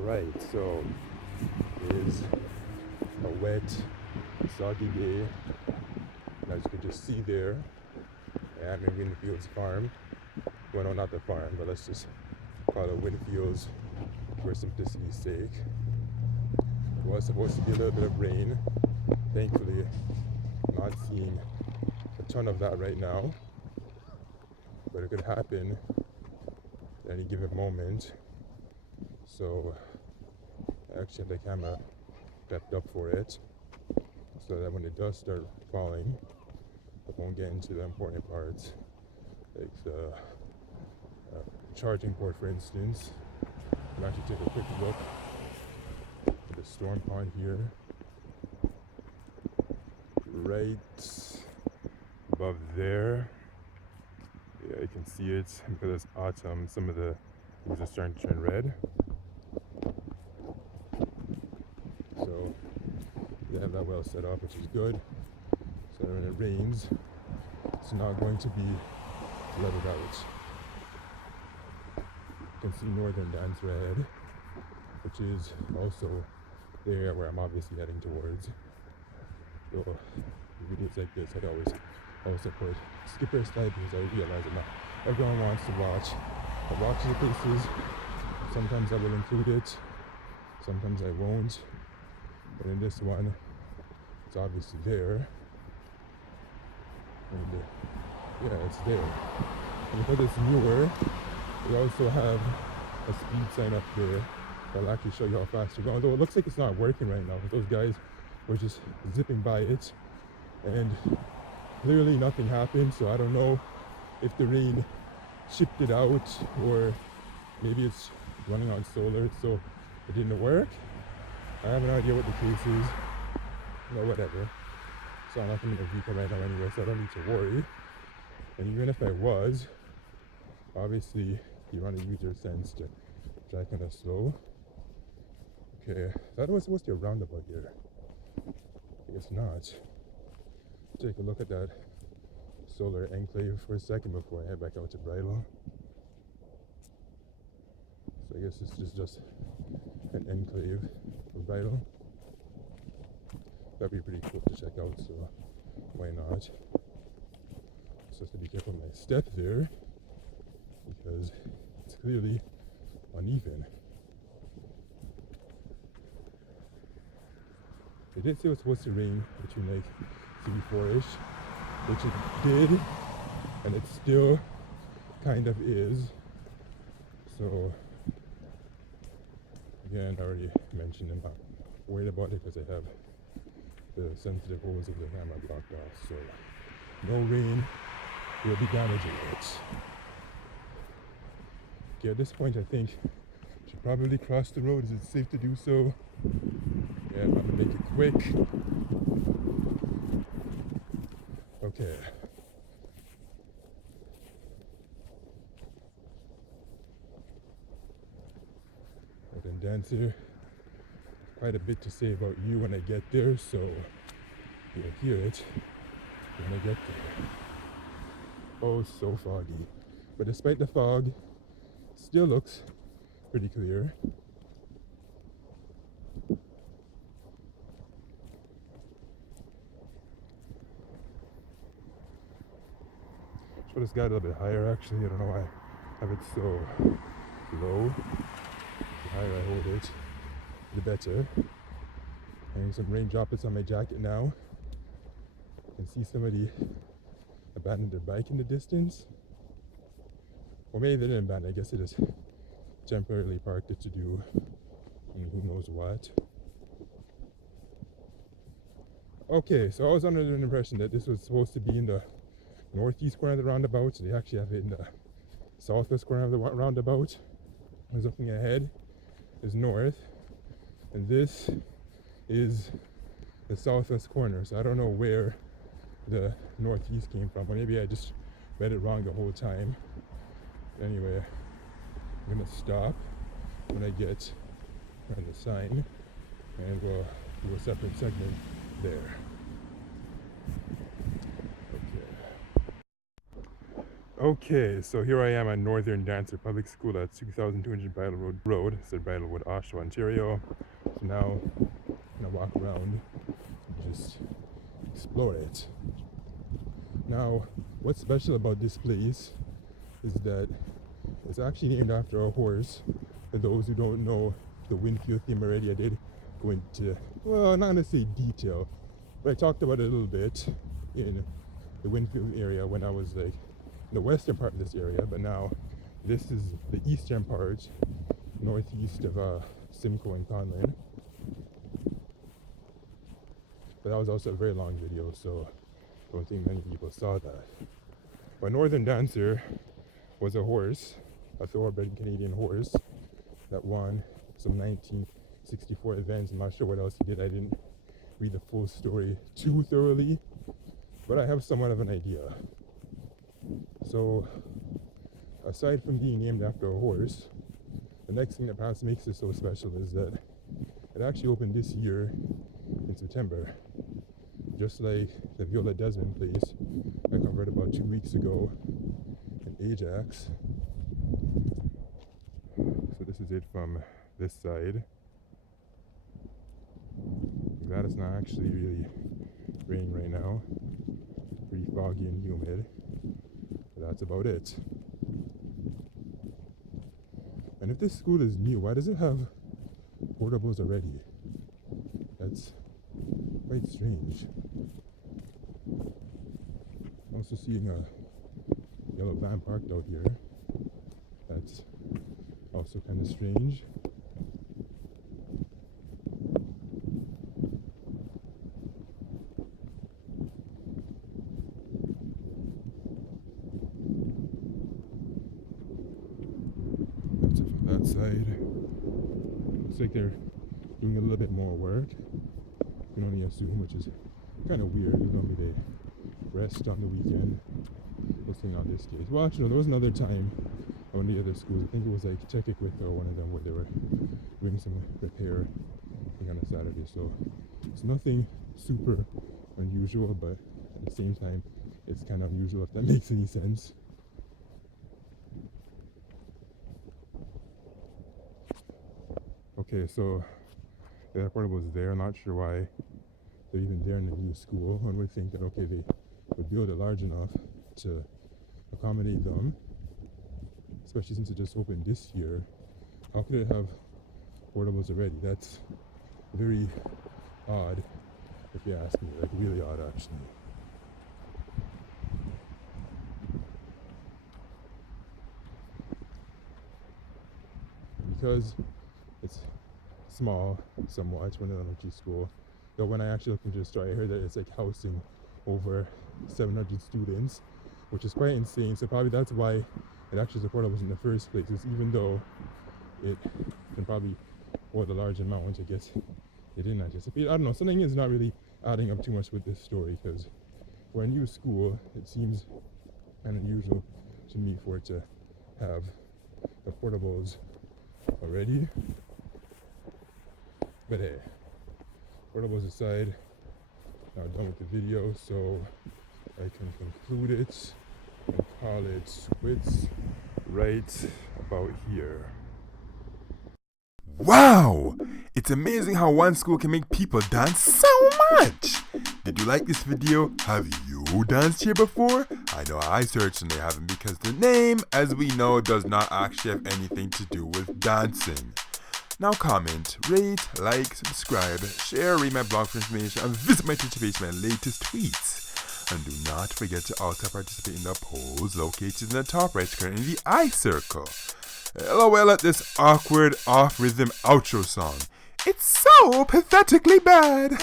Alright, so it is a wet, soggy day. And as you can just see there, I am in Winfield's farm. Well, no, not the farm, but let's just call it Winfield's for simplicity's sake. It was supposed to be a little bit of rain. Thankfully, not seeing a ton of that right now, but it could happen at any given moment. So I actually have the camera prepped up for it, so that when it does start falling, I won't get into the important parts, like the charging port, for instance. I'll actually take a quick look at the storm pond here, right above there. Yeah, you can see it because it's autumn. Some of the leaves are starting to turn red. So they have that well set up, which is good. So when it rains, it's not going to be flooded out. You can see northern dance red, which is also the area where I'm obviously heading towards. So videos like this, I'd always also put skipper slide because I realize that not everyone wants to watch. I watch the places. Sometimes I will include it, sometimes I won't. But in this one, it's obviously there. And yeah, it's there. And because it's newer, we also have a speed sign up there that'll actually show you how fast you're going. Although it looks like it's not working right now. Those guys were just zipping by it, and clearly nothing happened. So I don't know if the rain shifted out or maybe it's running on solar, so it didn't work. I have no idea what the case is, or whatever. So I'm not in the vehicle right now anyway, so I don't need to worry. And even if I was, obviously you want to use your sense to drive kind of slow. Okay, that was supposed to be a roundabout here. I guess not. Take a look at that solar enclave for a second before I head back out to Bridle. So I guess this is just an enclave for Bridle. That'd be pretty cool to check out, so why not? Just have to be careful with my step there, because it's clearly uneven. They did say it was supposed to rain between like 3-4-ish, which it did, and it still kind of is. So again, I already mentioned I'm not worried about it because I have the sensitive holes of the camera blocked off, so no rain will be damaging it. Okay, at this point I think I should probably cross the road. Is it safe to do so? Yeah, I'm gonna make it quick. Okay. Northern Dancer. Quite a bit to say about you when I get there, so you'll hear it when I get there. Oh, so foggy. But despite the fog, still looks pretty clear. Should this guy a little bit higher actually. I don't know why I have it so low. The higher I hold it, the better. Having some rain droplets on my jacket now. I can see somebody abandoned their bike in the distance. Or maybe they didn't abandon, I guess they just temporarily parked it to do who knows what. Okay, so I was under the impression that this was supposed to be in the northeast corner of the roundabout. So they actually have it in the southwest corner of the roundabout. I was looking ahead, is north, and this is the southwest corner. So I don't know where the northeast came from, or maybe I just read it wrong the whole time. Anyway, I'm gonna stop when I get around the sign, and we'll do a separate segment there. Okay, so here I am at Northern Dancer Public School at 2200 Bridlewood Road. It said Bridlewood, Oshawa, Ontario. So now I'm gonna walk around and just explore it. Now, what's special about this place is that it's actually named after a horse. For those who don't know the Winfield theme already, I did go into, well, not gonna say detail, but I talked about it a little bit in the Winfield area when I was like the western part of this area, but now this is the eastern part, northeast of Simcoe and Conlin. But that was also a very long video, so I don't think many people saw that. But Northern Dancer was a horse, a thoroughbred Canadian horse that won some 1964 events. I'm not sure what else he did. I didn't read the full story too thoroughly, but I have somewhat of an idea. So, aside from being named after a horse, the next thing that perhaps makes it so special is that it actually opened this year in September. Just like the Viola Desmond place I covered about 2 weeks ago in Ajax. So this is it from this side. Glad it's not actually really raining right now. Pretty foggy and humid. But that's about it. And if this school is new, why does it have portables already? That's quite strange. Also seeing a yellow van parked out here. That's also kind of strange. That's it from that side. Looks like they're doing a little bit more work. You can only assume, which is kind of weird. Normally they rest on the weekend. This thing on this case. Well, actually, no, there was another time on the other schools. I think it was like Checkwick or one of them where they were doing some repair thing on a Saturday. So it's nothing super unusual, but at the same time, it's kind of unusual if that makes any sense. Okay, so the portable was there. I'm not sure why they're even there in the new school. One would think that, okay, they would build it large enough to accommodate them, especially since it just opened this year. How could it have portables already? That's very odd, if you ask me. Like, really odd, actually. Because it's small, somewhat, when an elementary school. Though when I actually looked into the story, I heard that it's like housing over 700 students, which is quite insane. So probably that's why it actually supported us in the first place. Is even though it can probably hold a large amount, I guess they didn't anticipate. I don't know. Something is not really adding up too much with this story, because for a new school, it seems kind of unusual to me for it to have the portables already. But hey, portables aside, now done with the video, so I can conclude it and call it quits right about here. Wow! It's amazing how one school can make people dance so much! Did you like this video? Have you danced here before? I know I certainly haven't, because the name, as we know, does not actually have anything to do with dancing. Now comment, rate, like, subscribe, share, read my blog for information, and visit my Twitter page for my latest tweets. And do not forget to also participate in the polls located in the top right corner in the I circle. LOL at this awkward off-rhythm outro song. It's so pathetically bad.